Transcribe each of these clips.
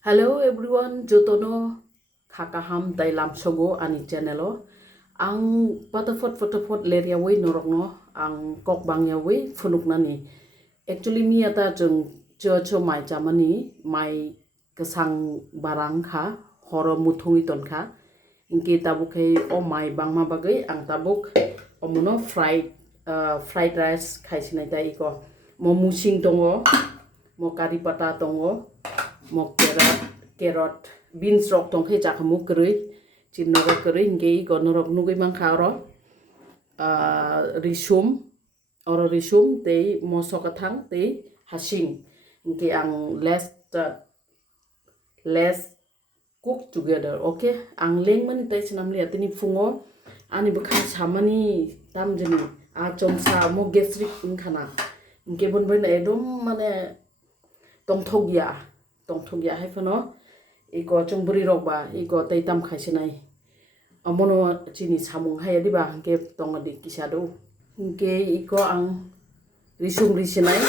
Hello everyone, jotono kaham tai lam sogo ani channelo. Ang patafot leria we norokno ang kok bangya we funuk nani. Actually mi ata jeng cho mai jamani mai kesang barang kha horo muthungi ton kha. Ingke tabuk hai o mai bangma bagai ang tabuk omono fried rice khaisinai dai ko. Mo musing tongo, mo kari pata tongo. Mo carrot beans rok tong khe jak mu krui chin no krui nge go norok nugui mang kharo risum te moso kathang te hasing nge ang let's cook together. Okay, ang leng mani tai sinam le atini fungo ani bukha samani tam jeni a chomsa mo gastric khana nge bon bon edom mane tong thogya hai phano iko chungburi rokba iko tai tam khaisinai amono chini samung hai diba ke tongadi kisado ke iko ang risum risinai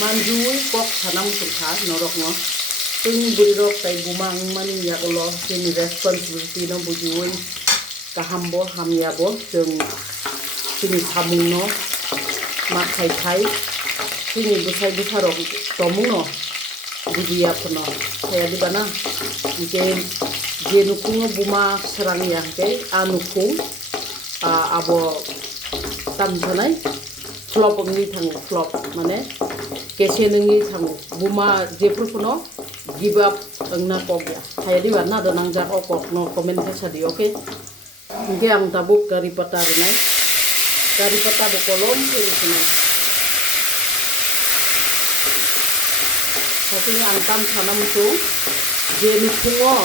manjui kok sanam sukha norok no ting buri rok tai bumang mani ya ulo chini responsibility no bujui kahambo hamyabo jeng chini samung no ma khai chini busai rok tomung no budia peno saya di bana ke jenukung buma serang yang ke anukung abo tam sanai flop ngi thang flop mane kese ngi thang buma jepur peno give up angna kok ya saya di bana do nang jak okok no comment ke sadi okay nge ang tabuk kari pata renai kari pata bo kolom ke renai Kasi ang tam sanam tu jeni kungo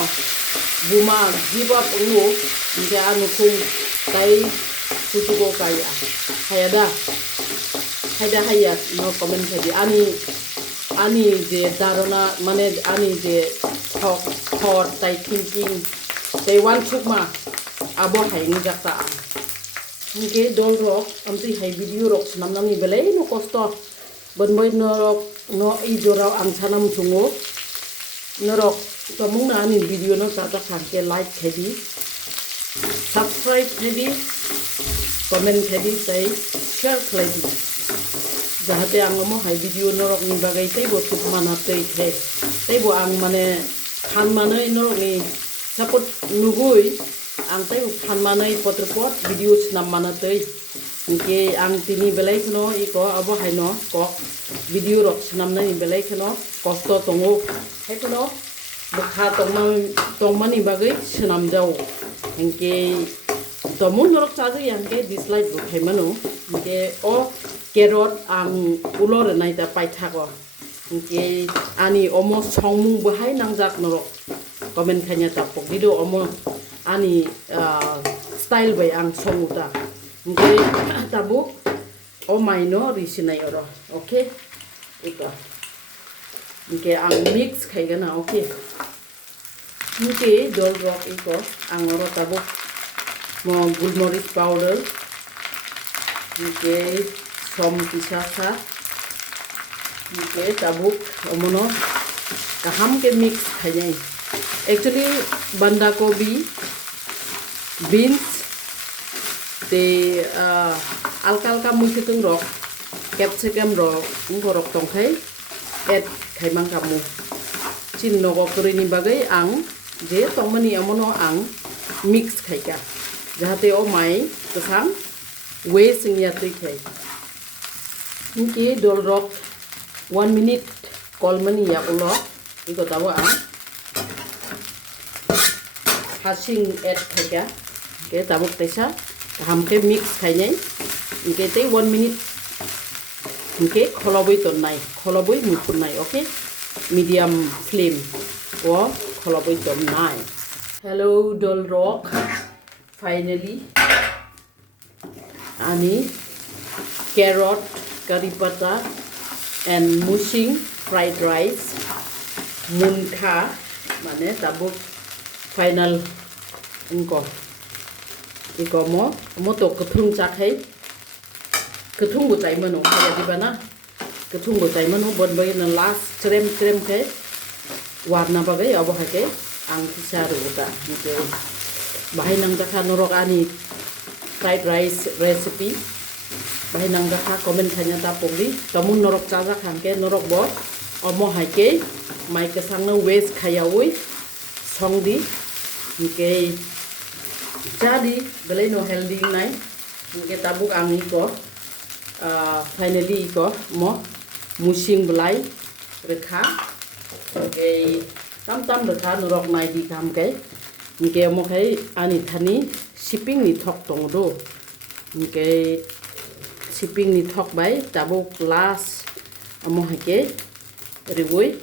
buma give up ungu nge anu kung tai kutugo kaya hayada no comment tadi ani je darona mane ani je thought tai thinking tai wan chukma abo hai ni jakta nge dol rok amti hai video rok namnami belai no kosto bonboy norok no i jorau ang sanam chungo norok tomung na ni video no tata khanke like thedi subscribe thedi comment thedi tai share thedi jahate ang mo hai video norok ni bagai tai bo tup mana tai bo ang mane khan manai norok ni support nugui ang tai khan manai potrpot video snam mana tai Nge ang tini belai keno iko abo hai no kok video rok sinam na ni belai keno kosto tongo hai keno bukha tongmani bagai sinam jau nge tomun rok chaga yang ke dislike bukhai mano nge o carrot ang ulor nai ta pai thako nge ani omo songmung bahai nangjak norok comment khanya ta pok dido omo ani style bai ang songuta nge tabuk o maino risinai oro okay ito nge ang mix khai gana okay nge dol rock ito ang oro tabuk mo gulmoric powder nge som pisasa nge tabuk omono kaham ke mix khai nai actually banda kobi beans te alka musitung rok capsicum rok ngorok tongkai et khaimang kamu chin nogo kuri ni bagai ang je tongmani amono ang mix khaika jahate o mai kesang we singya tui khai inki dol rok 1 minute kolmani ya ulo iko tabo ang hasing et khaika ke tabuk tesa hamke mix khai nai inke te 1 minute inke kholoboi ton nai kholoboi mupun nai okay medium flame o kholoboi ton nai hello dol rock finally ani carrot curry pata and musing fried rice munkha mane tabuk final ingko iko mo to ketung chakai ketung bu chai mano kaya di bana ketung bu chai mano bon boy na last krem kai warna bagai abo hake ang kisa ruta nike bahai nang dakha norok ani fried rice recipe bahai nang dakha comment khanya ta pogli tamun norok chaja khangke norok bo omo hake mai ke sangna waste khayawi songdi nike jadi belai no healthy nai nike tabuk ang iko finally iko mo musing belai rekha ke tam rekha norok nai di kam ke nike mo khai ani thani shipping ni thok tong do nike shipping ni thok bai tabuk last amo hake riwoi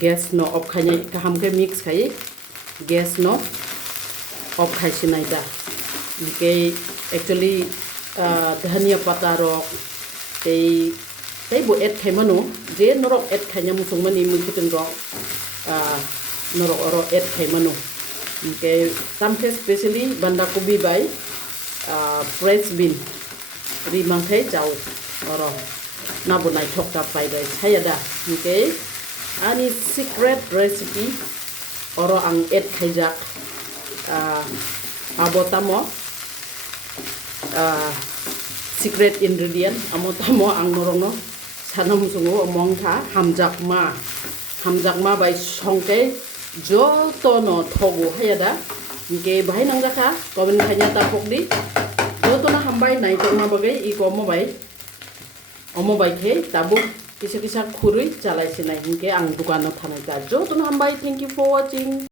gas no off khanya kaham ke mix khai gas no off khai sinai da nike actually dhania pata rok tei bo et khai manu je norok et khanya musung mani mukiteng rok norok oro et khai manu nike tamke especially banda kobi bai fresh bean ri mangthai chau oro na bonai thok ta pai dai chayada nike ani secret recipe oro ang et khaijak abotamo secret ingredient amotamo ang norongno sanam sungo among tha hamjak ma bai songke joto no thogu hayada nike bahai nang jakha comment khanya ta phokdi joto na hambai nai to ma bagai I ko omo bai khe tabu kisa khurui chalai sinai nike ang dukan no thanai ta joto na hambai thank you for watching